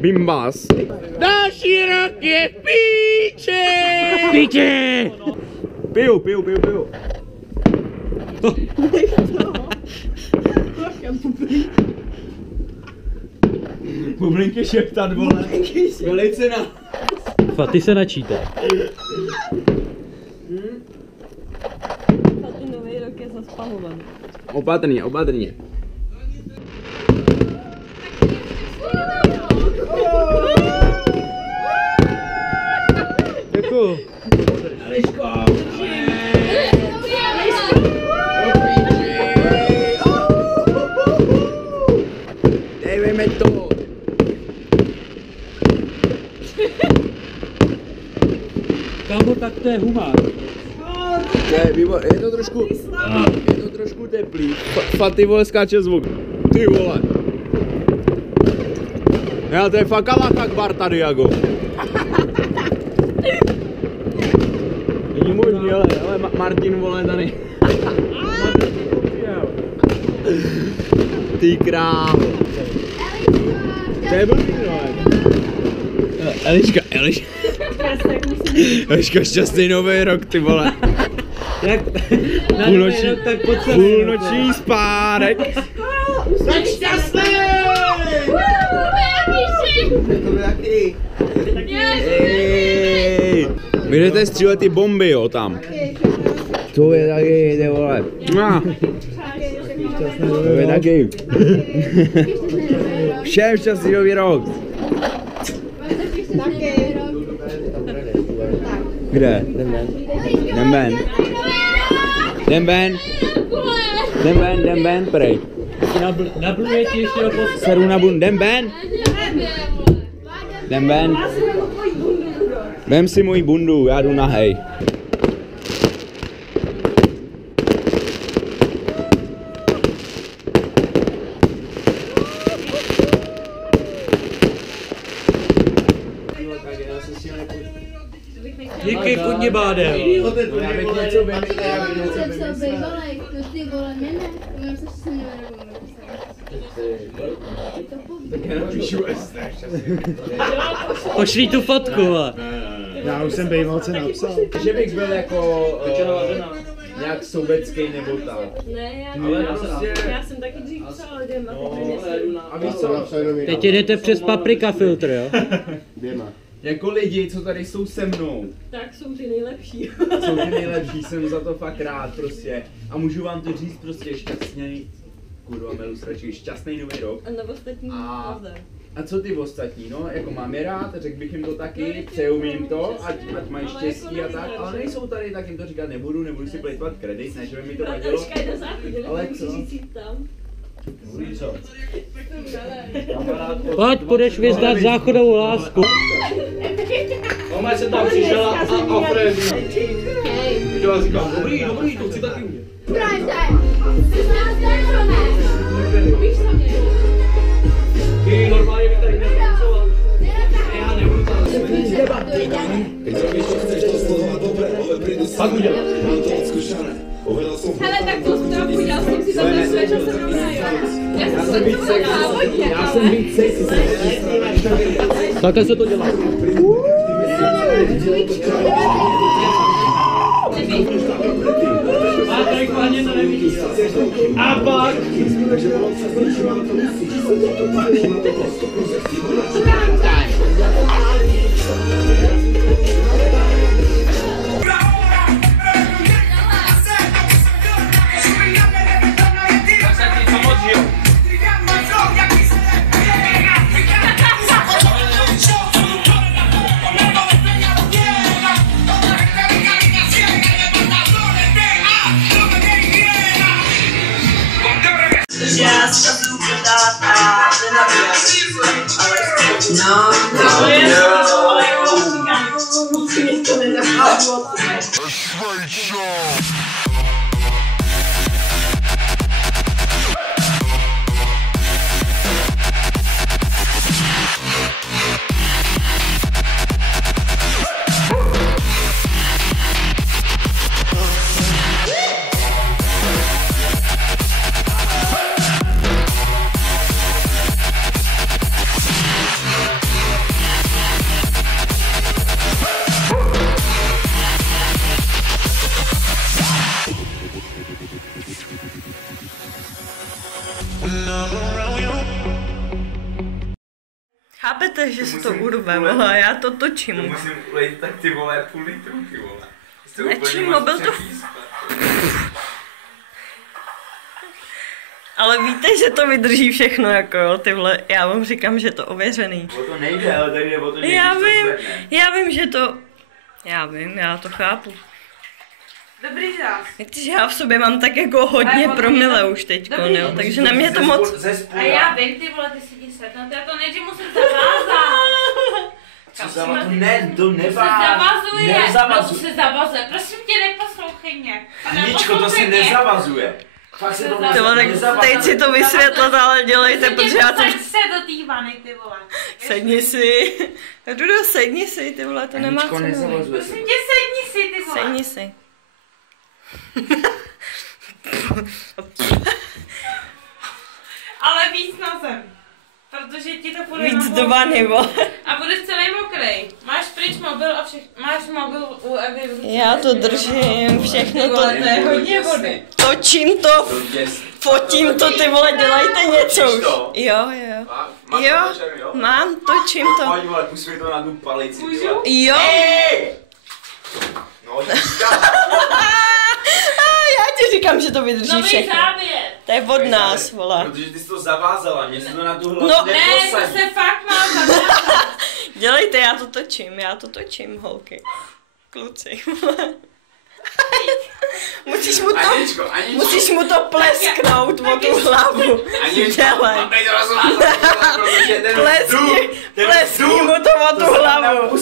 Bimbas. Další rok je v píči! Píči! Piju. Bublinky šeptat, vole. Velice na... Faty se načíte. Faty nový rok je zaspalovaný. Opatrně. Děkuju. Dejme to. Kámo, tak to je humor. Je to trošku teplý. Faty, vole, skáče zvuk. Ty vole. Já, to je fakt Allah Akbar tady, jako. Není možný, ale Martin, vole, tady. Ty krávo. To je blbý, no. Eliška, šťastný nový rok, ty vole. Jak na nový rok, tak po celý Půlnoční spárek. Jsem šťastný! To by taky. Vy jdete střílet ty bomby, jo, tam. To je taky, ty vole. To je taky. Všem šťastný nový rok. Kde? Jdem ven, prej. Nabluje ti ještě o post. Seru na bundu, jdem ven. Vem si moji bundu, já jdu nahej. Díky, kudni bádem. Já bych něco Pošli tu fotku, vole. Já už jsem bejvalce napsal. Že bych byl jako nějak sobecký nebo tak. Ne, já jsem taky dřív psala lidem a A víš co? Teď jdete přes paprika filtr, jo? Jako lidi, co tady jsou se mnou, tak jsou ty nejlepší. jsou ty nejlepší, jsem za to fakt rád prostě. A můžu vám to říct prostě šťastný, kurva milu stračí, šťastný nový rok. A na ostatní nazdar. A co ty ostatní, no, jako mám je rád, řekl bych jim to taky, přeju jim to, ať mají štěstí a tak, ale nejsou tady, tak jim to říkat nebudu si plejtvat kredit, ne, že by mi to vadilo. Ale co? Pojď, půjdeš vyznat záchodovou lásku. Oma se tam přišla a Fred. Když vás říkám, dobrý, to chci taky umět. Ty normálně bych tady netancoval. Já nebudu tancovat. Pak udělám. Hele, tak to trochu, já jsem si tam nesvědčil se rovná, jo. Já jsem víc sexy. Takhle se to dělá. A tady chválně to nevidí. A pak. Chápete, že se to urve, vole, já to točím. To musím ulejt tak ty vole půl litru, ty vole. Nečím mobil to... Ale víte, že to vydrží všechno, jako jo, ty vole, já vám říkám, že to ověřený. O to nejde, ale tady jde o to, že já vím, že to... Já vím, já to chápu. Dobrý zás. Víte, že já v sobě mám tak jako hodně promile už teďko, jo, takže na mě to moc... A já vím, ty vole, ty si ti sednout, já to nejdřív musím zavázat. Co zavazuje? To ne, to nezavazuje. Nezavazuje. To se zavazuje, prosím tě, neposlouchej mě. Aničko, to se nezavazuje. Fakt se to nezavazuje. Teď si to vysvětlit, ale dělejte, protože já to... Saď se do té vany, ty vole. Sedni si. Rudo, sedni si, ty vole, to nemá co mluvit. Prosím tě, sedni si, ty vole. Sedni si. Ale víc na zem. Protože ti to půjde víc do vany, vole. A budeš celý mokrý. Máš pryč mobil a máš mobil u Evy v ruce. Já to držím, všechno to je hodně vody. Točím to, fotím to, ty vole, dělejte něco už. Jo. Jo, mám, točím to. Pojď vole, pust mi to na tu palici. Jo. No, já ti říkám, že to vydrží všechno. závěr. To je od nás, vole. Protože ty jsi to zavázala, mě se to na tu hlavu Ne, to se fakt má zavázat. Dělejte, já to točím, holky. Kluci. Musíš mu to plesknout o tu hlavu. Dělej. Pleskni mu to o tu hlavu.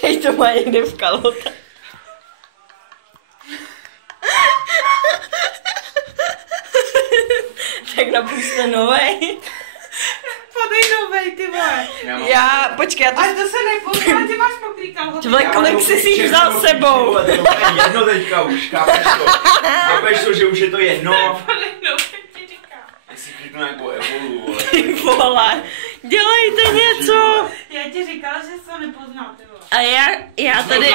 Teď to má někde v kalhotách. Tak napuste novej. Podej novej, ty vole. Počkej, já to... Ale to se nepozná, ty máš mokrý kalhoty. Tyhle, kolik jsi si jich vzal s sebou? To je jedno teďka už, chápeš to, že už je to jedno? Podej novej, ti říkám. Já si kliknu jako Evolu, vole. Ty vole, dělejte něco. Já ti říkala, že se to nepozná, ty vole. A já tady,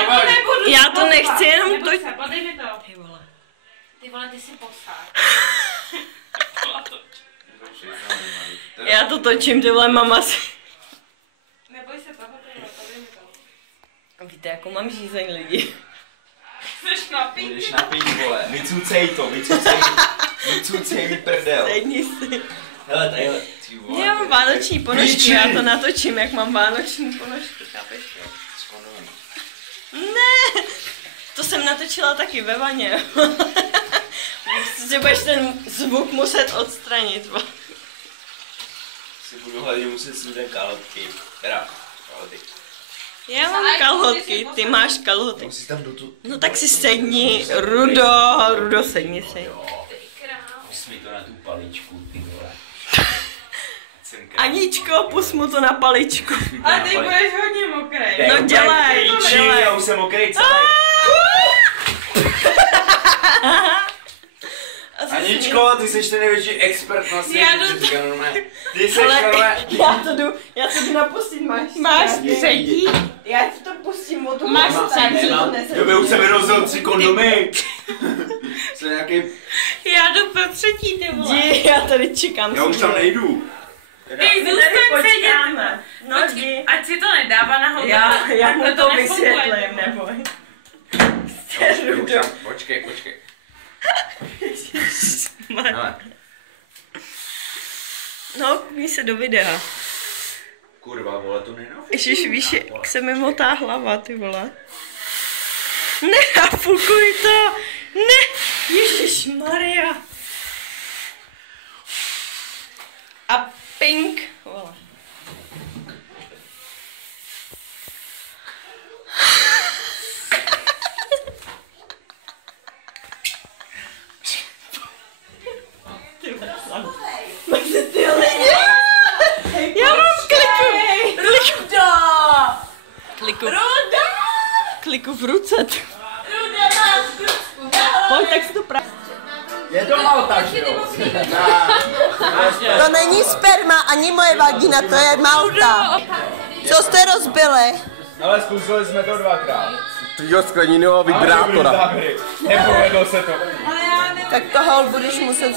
já to nechci jenom to... Podej mi to. Ty vole. Ty vole, ty si posár. Já to točím, ty vole, mama si... Neboj se toho, ty vole, podej mi to. Víte, jakou mám žízeň lidi. Jseš napít? Budeš napít, vole. Vycucej to, vycucej mi prdel. Sedni si. Hele, tadyhle. Já mám vánoční ponožky, já to natočím, jak mám vánoční ponožky, chápeš? Ne, to jsem natočila taky ve vaně. Že budeš ten zvuk muset odstranit. Si budu hledat, muset sudat kalhotky. Teda, kalhoty. Já mám kalhotky, ty máš kalhoty. No tak si sedni, Rudo, sedni si. Pust mi to na tu paličku, ty vole. Aničko, pust mu to na paličku. Ale ty budeš hodně mokrý. No dělej. Já už jsem mokrý celý. Aničko, ty jsi ten největší expert na světě. Ty jsi já to jdu napustit, máš třetí? Já ti to pustím o tu máš třetí. Jo, už jsem rozhodl 3 kondomy. Jsem nějaký... Já jdu pro třetí, ty vole. Já tady čekám. Já už tam nejdu. Ty zůstaň sedět. No, ať si to nedává na holu. Já mu to vysvětlím, neboj. Počkej. No, koukni se do videa. Kurva, vole, to nejde. Ježiš, víš, jak se mi motá hlava, ty vole. Nenafukuj to! Ne! Ježiš Maria! A pink! Vole. Já mám kliku v ruce. Pojď, tak si to právě. Je to Malta, že jo? To není sperma ani moje vagina, to je Malta. Co jste rozbili? Ale zkusili jsme to 2krát. Tvýho skleninového vibrátora. Nepovedlo se to. Ale já Tak to hol budeš muset